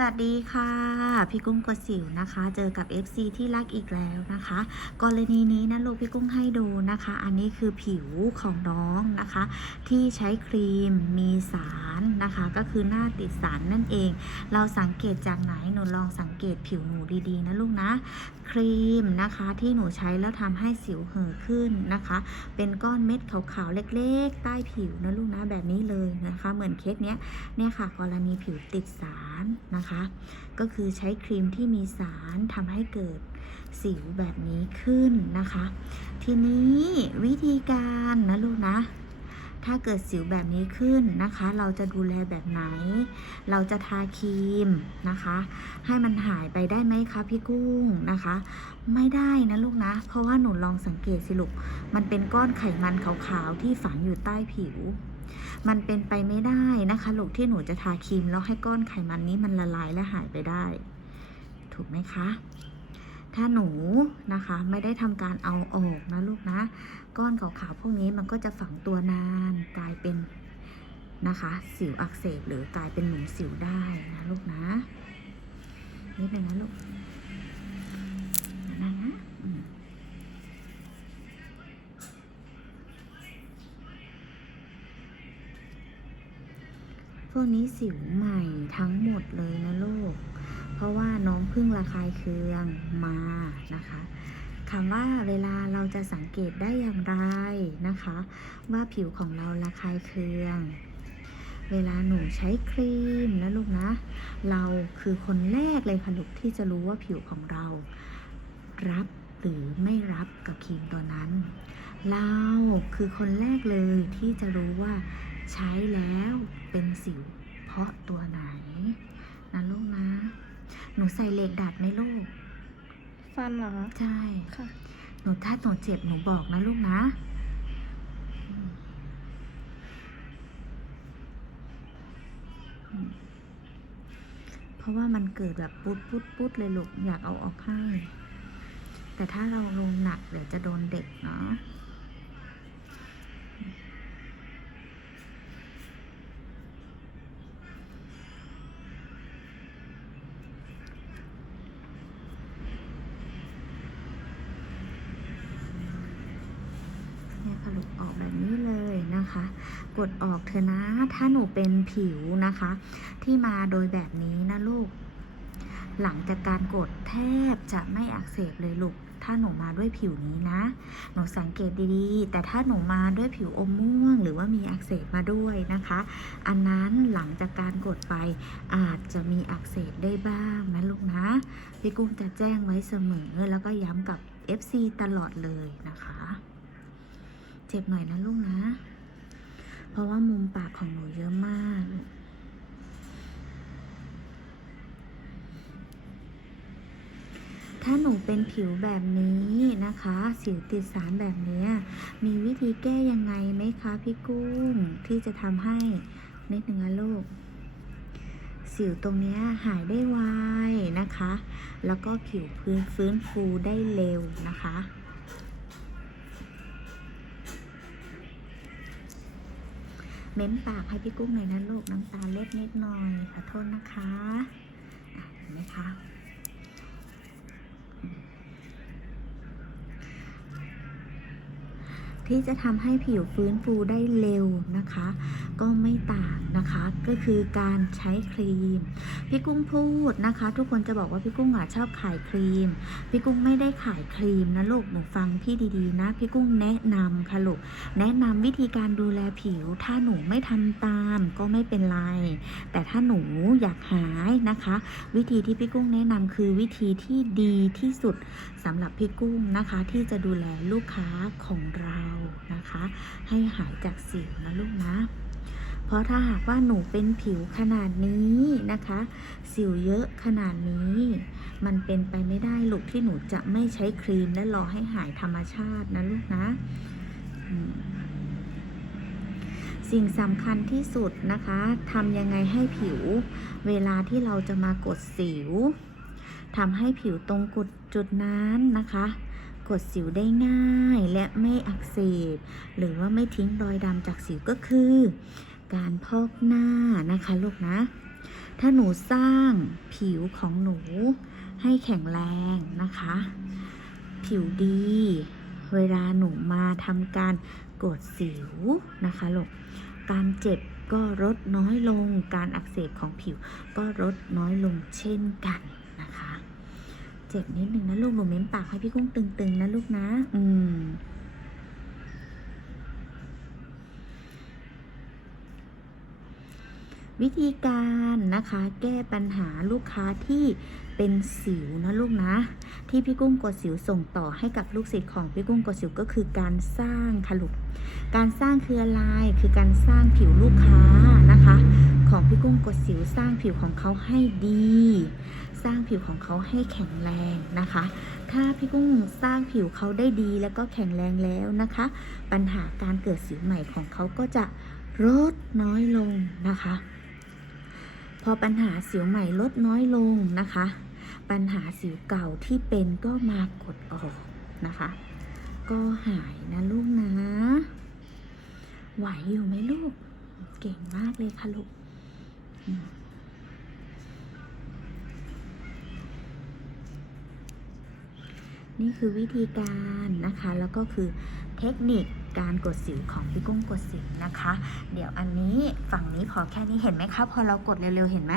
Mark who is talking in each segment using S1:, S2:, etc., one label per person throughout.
S1: สวัสดีค่ะ พี่กุ้งกดสิวนะคะ เจอกับ FC ที่รักอีกแล้วนะคะ กรณีนี้นะลูกพี่กุ้งให้ดูนะคะ อันนี้คือผิวของน้องนะคะ ที่ใช้ครีมมีสารนะคะ ก็คือหน้าติดสารนั่นเอง เราสังเกตจากไหนหนูลองสังเกตผิวหนูดีๆนะลูกนะ ครีมนะคะที่หนูใช้แล้วทำให้สิวเห่อขึ้นนะคะ เป็นก้อนเม็ดขาวๆเล็ก ๆ ใต้ผิวนะลูกนะแบบนี้เลยนะคะ เหมือนเคสเนี้ยเนี่ยค่ะ กรณีผิวติดสารนะคะก็คือใช้ครีมที่มีสารทำให้เกิดสิวแบบนี้ขึ้นนะคะ ทีนี้วิธีการนะลูกนะ ถ้าเกิดสิวแบบนี้ขึ้นนะคะ เราจะดูแลแบบไหน เราจะทาครีมนะคะ ให้มันหายไปได้ไหมคะพี่กุ้งนะคะ ไม่ได้นะลูกนะ เพราะว่าหนูลองสังเกตสิลูก มันเป็นก้อนไขมันขาวๆที่ฝังอยู่ใต้ผิว มันเป็นไปไม่ได้นะคะลูกที่หนูจะทาครีมแล้วให้ก้อนไขมันนี้มันละลายและหายไปได้ ถูกไหมคะ ถ้าหนูนะคะไม่ได้ทำการเอาออกนะลูกนะ ก้อนขาวๆพวกนี้มันก็จะฝังตัวนานกลายเป็นนะคะสิวอักเสบหรือกลายเป็นหนูสิวได้นะลูกนะนิดนึงนะลูกนะนะอืม พ วกนี้สิวใหม่ทั้งหมดเลยนะลูก เพราะว่าน้องเพิ่งระคายเคืองมานะคะคำว่าเวลาเราจะสังเกตได้อย่างไรนะคะ ว่าผิวของเราระคายเคือง เวลาหนูใช้ครีมนะลูกนะ เราคือคนแรกเลยค่ะลูกที่จะรู้ว่าผิวของเรา รับหรือไม่รับกับครีมตัวนั้น เราคือคนแรกเลยที่จะรู้ว่า ใช้แล้วเป็นสิว เพราะตัวไหน นะลูกนะ หนูใส่เหล็กดัดไหมลูก
S2: ฟันเหรอคะ
S1: ใช่
S2: ค่ะ
S1: หนูถ้าหนูเจ็บหนูบอกนะลูกนะอืมอืมเพราะว่ามันเกิดแบบปุ๊ดปุ๊ดปุ๊ดเลยลูก อยากเอาออกให้ แต่ถ้าเราลงหนักเดี๋ยวจะโดนเด็กเนาะ เนี่ยค่ะลูกออกแบบนี้เลยนะคะ กดออกเถอะนะ ถ้าหนูเป็นผิวนะคะ ที่มาโดยแบบนี้นะลูก หลังจากการกดแทบจะไม่อักเสบเลยลูก ถ้าหนูมาด้วยผิวนี้นะ หนูสังเกตดีๆ แต่ถ้าหนูมาด้วยผิวอมม่วง หรือว่ามีอักเสบมาด้วยนะคะ อันนั้นหลังจากการกดไปอาจจะมีอักเสบได้บ้างนะลูกนะ พี่กุ้งจะแจ้งไว้เสมอแล้วก็ย้ำกับ FC ตลอดเลยนะคะ เจ็บหน่อยนะลูกนะ เพราะว่ามุมปากของหนูเยอะมาก ถ้าหนูเป็นผิวแบบนี้นะคะ สิวติดสารแบบนี้ มีวิธีแก้ยังไงไหมคะพี่กุ้ง ที่จะทำให้นิดนึงนะลูกสิวตรงนี้หายได้ไวนะคะ แล้วก็ผิวพื้นฟื้นฟูได้เร็วนะคะ เม้มปากให้พี่กุ้งหน่อยนะลูกน้ำตาเล็ดนิดหน่อยขอโทษนะคะเห็นไหมคะที่จะทำให้ผิวฟื้นฟูได้เร็วนะคะ ก็ไม่ต่างนะคะ ก็คือการใช้ครีม พี่กุ้งพูดนะคะ ทุกคนจะบอกว่าพี่กุ้งอะชอบขายครีม พี่กุ้งไม่ได้ขายครีมนะลูกหนูฟังพี่ดีๆ นะ พี่กุ้งแนะนำค่ะลูกแนะนำวิธีการดูแลผิว ถ้าหนูไม่ทำตามก็ไม่เป็นไร แต่ถ้าหนูอยากหายนะคะ วิธีที่พี่กุ้งแนะนำคือวิธีที่ดีที่สุดสำหรับพี่กุ้งนะคะ ที่จะดูแลลูกค้าของเรานะคะ ให้หายจากสิวนะลูกนะ เพราะถ้าหากว่าหนูเป็นผิวขนาดนี้นะคะ สิวเยอะขนาดนี้ มันเป็นไปไม่ได้ลูกที่หนูจะไม่ใช้ครีมและรอให้หายธรรมชาตินะลูกนะ สิ่งสำคัญที่สุดนะคะทำยังไงให้ผิว เวลาที่เราจะมากดสิวทำให้ผิวตรงกดจุดนั้นนะคะกดสิวได้ง่ายและไม่อักเสบ หรือว่าไม่ทิ้งรอยดำจากสิวก็คือ การพอกหน้านะคะลูกนะ ถ้าหนูสร้างผิวของหนูให้แข็งแรงนะคะ ผิวดี เวลาหนูมาทำการกดสิวนะคะลูก การเจ็บก็ลดน้อยลง การอักเสบของผิวก็ลดน้อยลงเช่นกันนะคะ เจ็บนิดนึงนะลูกหนูเม้มปากให้พี่กุ้งตึงๆนะลูกนะ อืม วิธีการนะคะแก้ปัญหาลูกค้าที่เป็นสิวนะลูกนะ ที่พี่กุ้งกดสิวส่งต่อให้กับลูกศิษย์ของพี่กุ้งกดสิวก็คือการสร้างค่ะลูกการสร้างคืออะไรคือการสร้างผิวลูกค้านะคะ ของพี่กุ้งกดสิวสร้างผิวของเขาให้ดี สร้างผิวของเขาให้แข็งแรงนะคะ ถ้าพี่กุ้งสร้างผิวเขาได้ดีแล้วก็แข็งแรงแล้วนะคะ ปัญหาการเกิดสิวใหม่ของเขาก็จะลดน้อยลงนะคะ พอปัญหาสิวใหม่ลดน้อยลงนะคะ ปัญหาสิวเก่าที่เป็นก็มากดออกนะคะ ก็หายนะลูกนะ ไหวอยู่ไหมลูก เก่งมากเลยค่ะลูกนี่คือวิธีการนะคะ แล้วก็คือเทคนิค การกดสิวของพี่กุ้งกดสิวนะคะ เดี๋ยวอันนี้ฝั่งนี้พอแค่นี้เห็นไหมคะพอเรากดเร็วๆเห็นไหม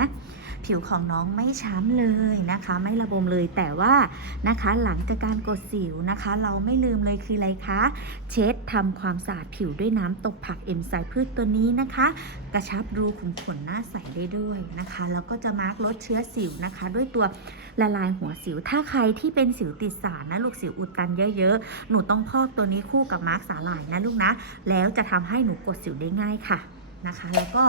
S1: ผิวของน้องไม่ช้ำเลยนะคะ ไม่ระบมเลยแต่ว่านะคะหลังจากการกดสิวนะคะ เราไม่ลืมเลยคืออะไรคะเช็ดทำความสะอาดผิวด้วยน้ำตกผักเอ็มไซพืชตัวนี้นะคะ กระชับรูขุมขนหน้าใสได้ด้วยนะคะแล้วก็จะมาร์กลดเชื้อสิวนะคะ ด้วยตัวละลายหัวสิว ถ้าใครที่เป็นสิวติดสารนะลูกสิวอุดตันเยอะๆ หนูต้องพอกตัวนี้คู่กับมาร์กสาหร่ายนะลูกนะ แล้วจะทำให้หนูกดสิวได้ง่ายค่ะนะคะ แล้วก็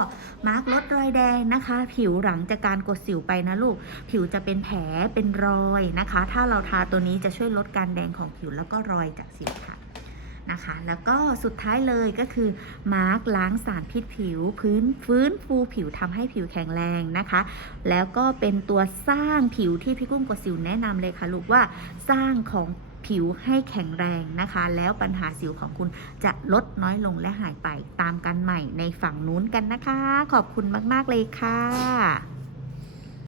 S1: มาร์กลดรอยแดงนะคะ ผิวหลังจากการกดสิวไปนะลูก ผิวจะเป็นแผลเป็นรอยนะคะ ถ้าเราทาตัวนี้จะช่วยลดการแดงของผิวแล้วก็รอยจากสิวค่ะนะคะแล้วก็สุดท้ายเลยก็คือมาร์กล้างสารพิษผิว พื้นฟื้นฟูผิวทำให้ผิวแข็งแรงนะคะ แล้วก็เป็นตัวสร้างผิวที่พี่กุ้งกดสิวแนะนำเลยค่ะ ลูกว่าสร้างของ ผิวให้แข็งแรงนะคะ แล้วปัญหาสิวของคุณจะลดน้อยลงและหายไปตามกันใหม่ในฝั่งนู้นกันนะคะ ขอบคุณมาก ๆ เลยค่ะ